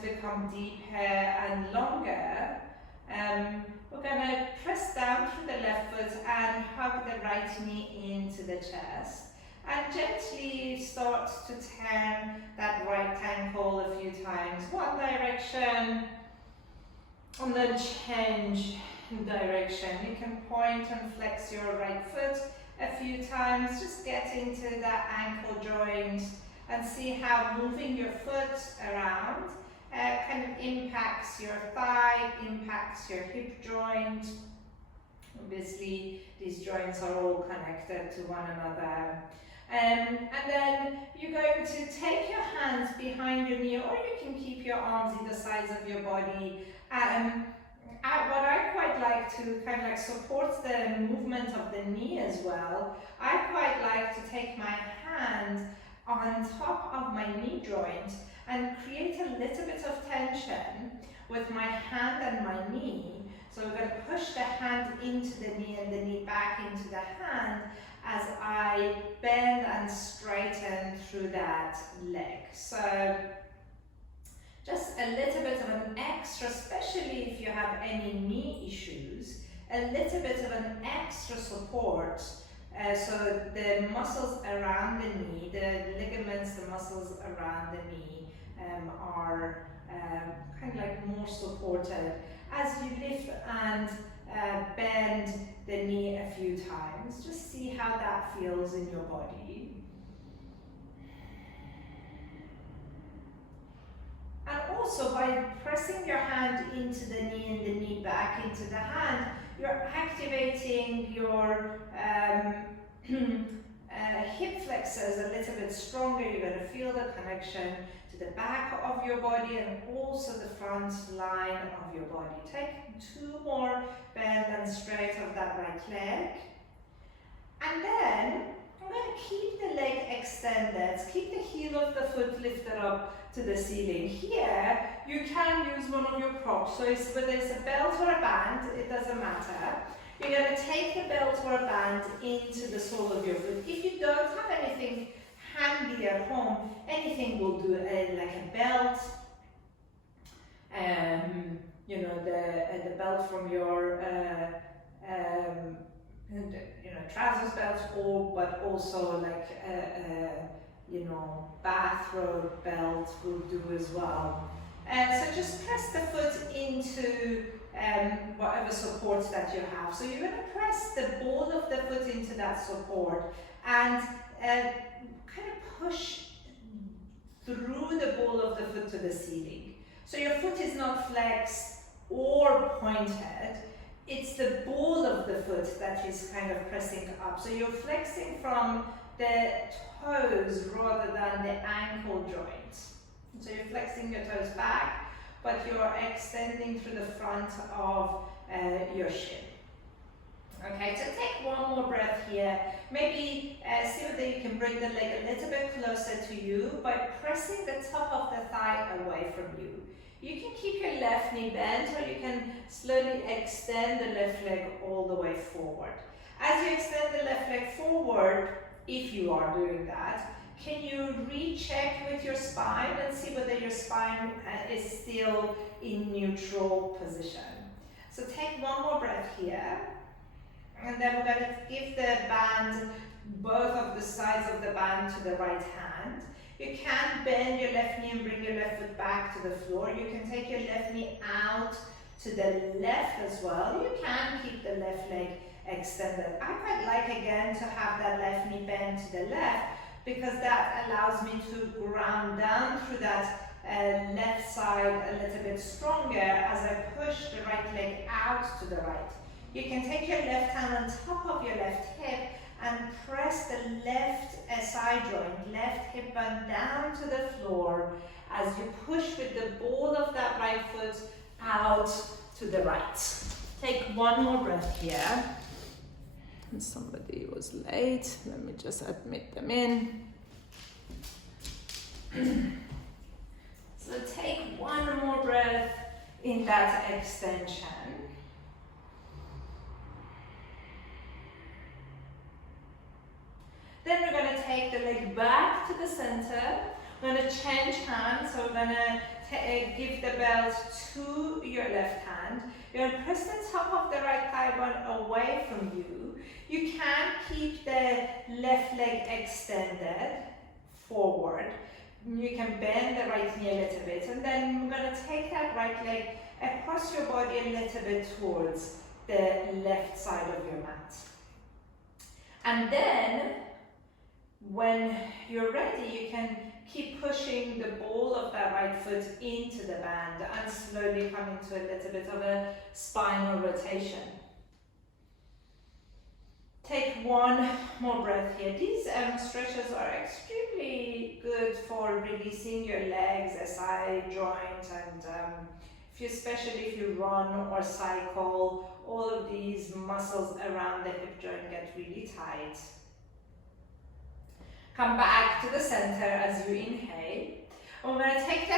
to become deeper and longer, we're going to press down through the left foot and hug the right knee into the chest. And gently start to turn that right ankle a few times. One direction, and then change direction. You can point and flex your right foot a few times. Just get into that ankle joint and see how moving your foot around kind of impacts your thigh, impacts your hip joint. Obviously, these joints are all connected to one another. And then you're going to take your hands behind your knee, or you can keep your arms either sides of your body. What I quite like to kind of like support the movement of the knee as well. I quite like to take my hand on top of my knee joint and create a little bit of tension with my hand and my knee. So we're going to push the hand into the knee and the knee back into the hand as I bend and straighten through that leg. So just a little bit of an extra, especially if you have any knee issues, a little bit of an extra support. So the muscles around the knee, the ligaments, the muscles around the knee are kind of like more supported as you lift and bend the knee a few times. Just see how that feels in your body. And also by pressing your hand into the knee and the knee back into the hand, you're activating your hip flexors a little bit stronger. You're going to feel the connection to the back of your body and also the front line of your body. Take 2 more bend and straight of that right leg. And then I'm going to keep the leg extended. Keep the heel of the foot lifted up to the ceiling. Here, you can use one of your props. So whether it's a belt or a band, it doesn't matter. You're going to take the belt or a band into the sole of your foot. If you don't have anything handy at home, anything will do, like a belt, you know, the belt from your you know, trousers belt, but also like you know, bathrobe belt will do as well. So just press the foot into whatever support that you have. So you're going to press the ball of the foot into that support and kind of push through the ball of the foot to the ceiling. So your foot is not flexed or pointed. It's the ball of the foot that is kind of pressing up. So you're flexing from the toes rather than the ankle joint. So you're flexing your toes back, but you're extending through the front of your shin. Okay, so take one more breath here. Maybe see whether you can bring the leg a little bit closer to you by pressing the top of the thigh away from you. You can keep your left knee bent, or you can slowly extend the left leg all the way forward. As you extend the left leg forward, if you are doing that, can you recheck with your spine and see whether your spine is still in neutral position. So take one more breath here. And then we're going to give the band, both of the sides of the band to the right hand. You can bend your left knee and bring your left foot back to the floor. You can take your left knee out to the left as well. You can keep the left leg extended. I quite like again to have that left knee bent to the left because that allows me to ground down through that left side a little bit stronger as I push the right leg out to the right. You can take your left hand on top of your left hip and press the left side joint, left hip bone down to the floor as you push with the ball of that right foot out to the right. Take one more breath here. And somebody was late. Let me just admit them in. So take one more breath in that extension. Then we're going to take the leg back to the center. We're going to change hands. So we're going to give the belt to your left hand. You're going to press the top of the right thigh bone away from you. You can keep the left leg extended forward. You can bend the right knee a little bit, and then we're going to take that right leg across your body a little bit towards the left side of your mat. And then, when you're ready, you can keep pushing the ball of that right foot into the band and slowly come into a little bit of a spinal rotation. Take one more breath here. These stretches are extremely good for releasing your legs, SI joint, and especially if you run or cycle, all of these muscles around the hip joint get really tight. Come back to the center as you inhale. We're going to take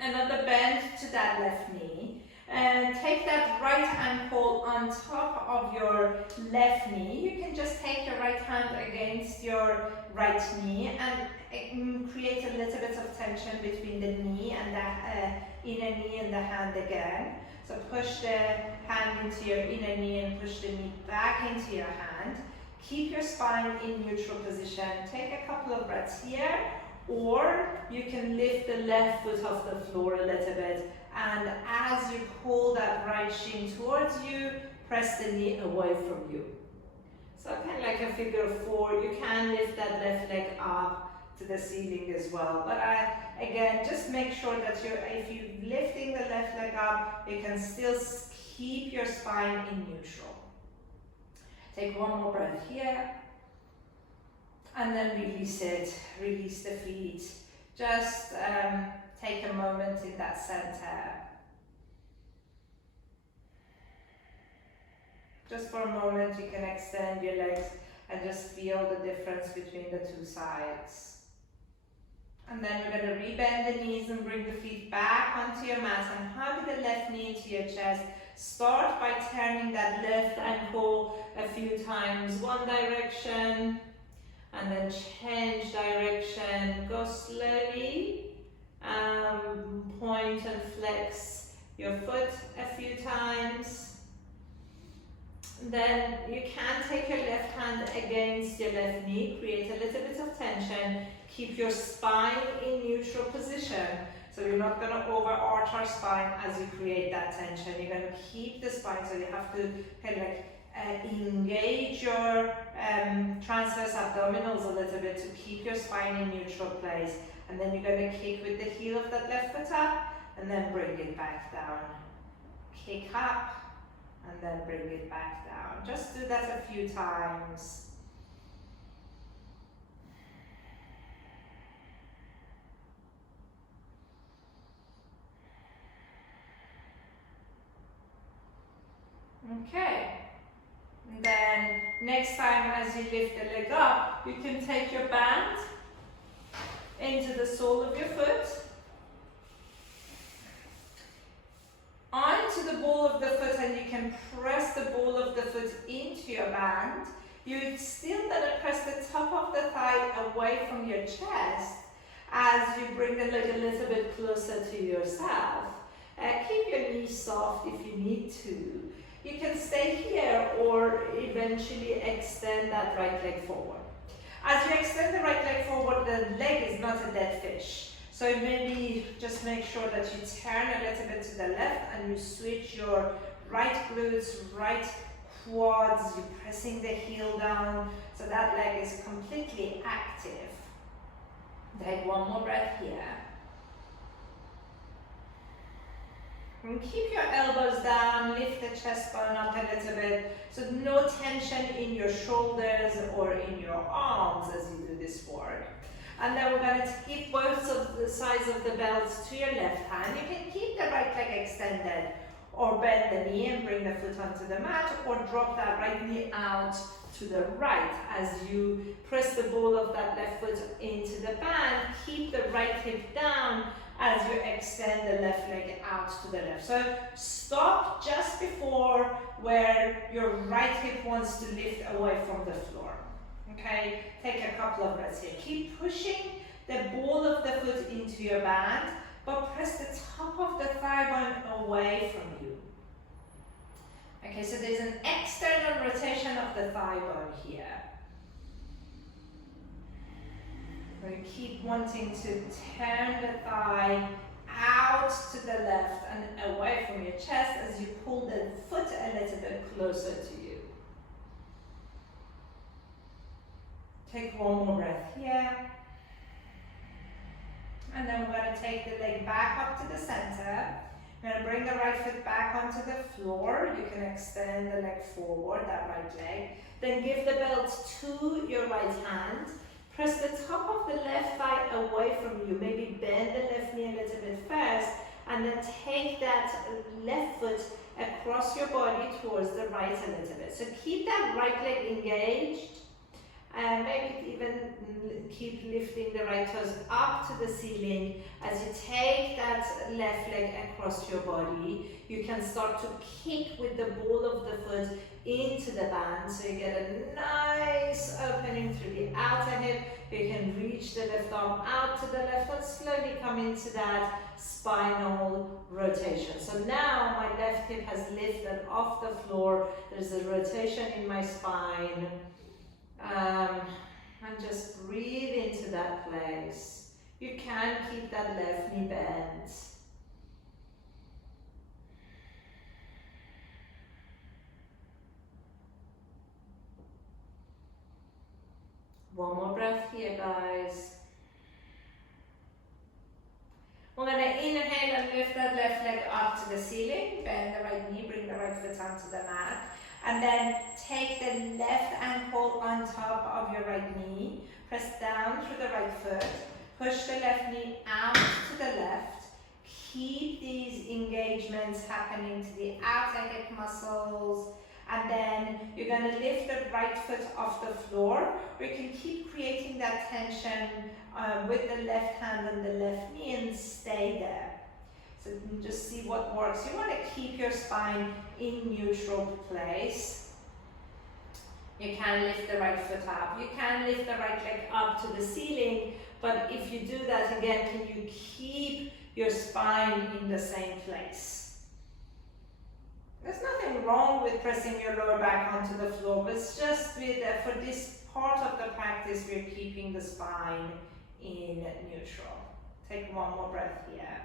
another bend to that left knee. And take that right ankle on top of your left knee. You can just take your right hand against your right knee and create a little bit of tension between the knee and the inner knee and the hand again. So push the hand into your inner knee and push the knee back into your hand. Keep your spine in neutral position. Take a couple of breaths here, or you can lift the left foot off the floor a little bit. And as you pull that right shin towards you, press the knee away from you. So kind of like a figure 4, you can lift that left leg up to the ceiling as well. But again, just make sure that if you're lifting the left leg up, you can still keep your spine in neutral. Take one more breath here. And then release it, release the feet. Just take a moment in that center. Just for a moment, you can extend your legs and just feel the difference between the two sides. And then we're going to rebend the knees and bring the feet back onto your mat and hug the left knee into your chest. Start by turning that left ankle a few times, one direction, and then change direction. Go slowly. Point and flex your foot a few times. Then you can take your left hand against your left knee, create a little bit of tension, keep your spine in neutral position. So you're not going to overarch our spine as you create that tension. You're going to keep the spine, so you have to kind of like engage your transverse abdominals a little bit to keep your spine in neutral place. And then you're going to kick with the heel of that left foot up, and then bring it back down. Kick up, and then bring it back down. Just do that a few times. Okay. And then next time as you lift the leg up, you can take your band into the sole of your foot, onto the ball of the foot, and you can press the ball of the foot into your band. You're still going to press the top of the thigh away from your chest as you bring the leg a little bit closer to yourself. Keep your knees soft if you need to. You can stay here or eventually extend that right leg forward. As you extend the right leg forward, the leg is not a dead fish. So maybe just make sure that you turn a little bit to the left and you switch your right glutes, right quads, you're pressing the heel down so that leg is completely active. Take one more breath here. And keep your elbows down, lift the chest bone up a little bit, so no tension in your shoulders or in your arms as you do this work. And then we're going to keep both of the sides of the belt to your left hand. You can keep the right leg extended, or bend the knee and bring the foot onto the mat, or drop that right knee out to the right as you press the ball of that left foot into the band. Keep the right hip down as you extend the left leg out to the left. So stop just before where your right hip wants to lift away from the floor. Okay, take a couple of breaths here. Keep pushing the ball of the foot into your band, but Okay, so there's an external rotation of the thigh bone here. We keep wanting to turn the thigh out to the left and away from your chest as you pull the foot a little bit closer to you. Take one more breath here. And then we're going to take the leg back up to the center. We're going to bring the right foot back onto the floor. You can extend the leg forward, that right leg. Then give the belt to your right hand. Press the top of the left thigh away from you. Maybe bend the left knee a little bit first. And then take that left foot across your body towards the right a little bit. So keep that right leg engaged. And maybe even keep lifting the right toes up to the ceiling. As you take that left leg across your body, you can start to kick with the ball of the foot into the band. So you get a nice opening through the outer hip. You can reach the left arm out to the left and slowly come into that spinal rotation. So now my left hip has lifted off the floor. There's a rotation in my spine. And just breathe into that place. You can keep that left knee bent. One more breath here, guys. We're going to inhale and lift that left leg up to the ceiling. Bend the right knee, bring the right foot onto the mat. And then take the left ankle on top of your right knee. Press down through the right foot. Push the left knee out to the left. Keep these engagements happening to the outer hip muscles. And then you're going to lift the right foot off the floor. Or you can keep creating that tension with the left hand and the left knee and stay there. So you can just see what works. You want to keep your spine in neutral place. You can lift the right foot up. You can lift the right leg up to the ceiling. But if you do that again, can you keep your spine in the same place? There's nothing wrong with pressing your lower back onto the floor, but it's just for this part of the practice, we're keeping the spine in neutral. Take one more breath here.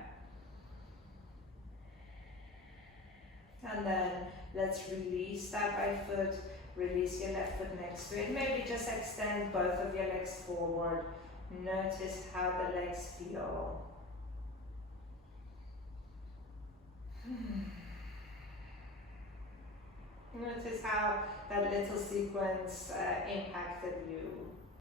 And then let's release that right foot, release your left foot next to it. Maybe just extend both of your legs forward. Notice how the legs feel. Notice how that little sequence impacted you.